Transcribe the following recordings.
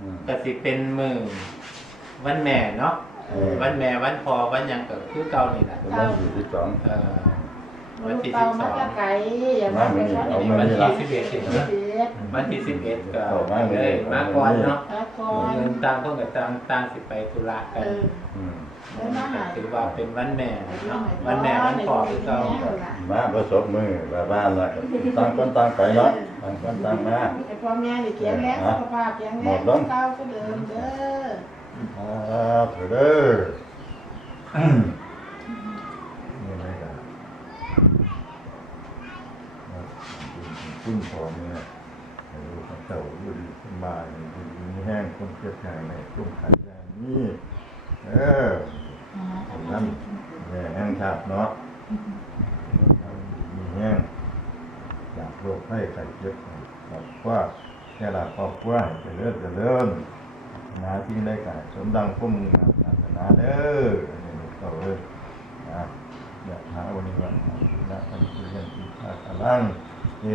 อืมก็สิเป็นมือวันแม่เนาะเออ วันแม่วันพอวันหยังก็คือเก่านี่แหละเป็นวันที่สิบสอง เออลูกเต่ามาจากไกลอย่ามาเป็นวันเอานี้มา วันนี่ที่ล่ะสิบเอ็ดสิบเนาะเอ็ด วันที่สิบเอ็ดก็เอามาเลยเลยมาก่อนเนาะตาก่อนเงินต่างคนกับต่างต่างสิไปธุระเอกันออืมแล้วมาหาถือว่าเป็นวันแม่เนาะวันแม่วันพอคือเก่ามาประสบมือบ้าบ้านละต่างคนต่างไปเนาะต่างคนต่างมาไอ้พ่อแม่นี่แข็งแรงสุขภาพแข็งแรงเก่าก็เดิมเด้ออ่าเถอะเด้อนี่ไงกันคุณพ่อแม่ให้ลูกให้ เต่าอยู่ดีสบายมีแห้งคนเจ็บแห้งในรุ่มขันแรงนี่เออนั่นแม่แห้งชาบเนาะมีแห้งอยากโรคให้ไข้เจ็บแบบว่าแค่ละครอบครัวให้เจริญเจริญนาที่ได้กาสมดังพุ่มงานศาสนาเด้ออันนี้ลูกเต่าเลยนะอยากหาวันนี้วันนะอันนี้คือเรื่องที่ขาดอลัง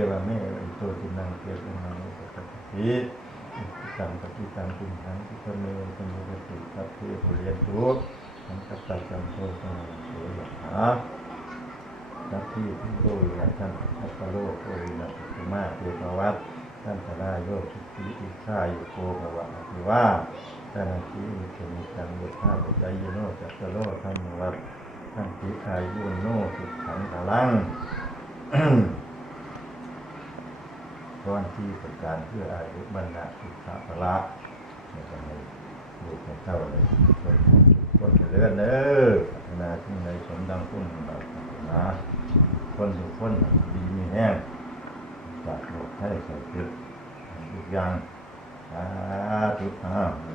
วะเมอิโตตินังเกตุนังอุปกัปปิสังปฏิสังคุมหังทิสเมสมุทติสัพเพปุเรียนตุสังกัปตะจัมโตสังโฆยะหาสัพพิทิโตยะท่านสัพพโลกโอรินัสตุมาเทภวัตท่านพระนายกสุขีอิชาโยโกภวะอภิวาท่านอาชีอุตมิจังยุทธาปัจจายโนจัตตโลธรรมวัดท่านติอายุโนสุขังพลัง ตอนที่ประการเพื่ออายุบรรณาสุขะพละเนี่ยก็ให้ลูกให้เท่าเลยคนคนเจริญเด้อพัฒนาสิ่งใดสมดังพุ่งเรานาคนทุกคนดีมีแห้งจากโลกให้ใส่เกิดทุกอย่างสาธุอ่าเ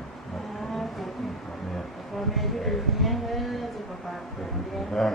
นี่ยพ่อแม่อยู่ดีแข็งเด้อสุขภาพแข็งแรง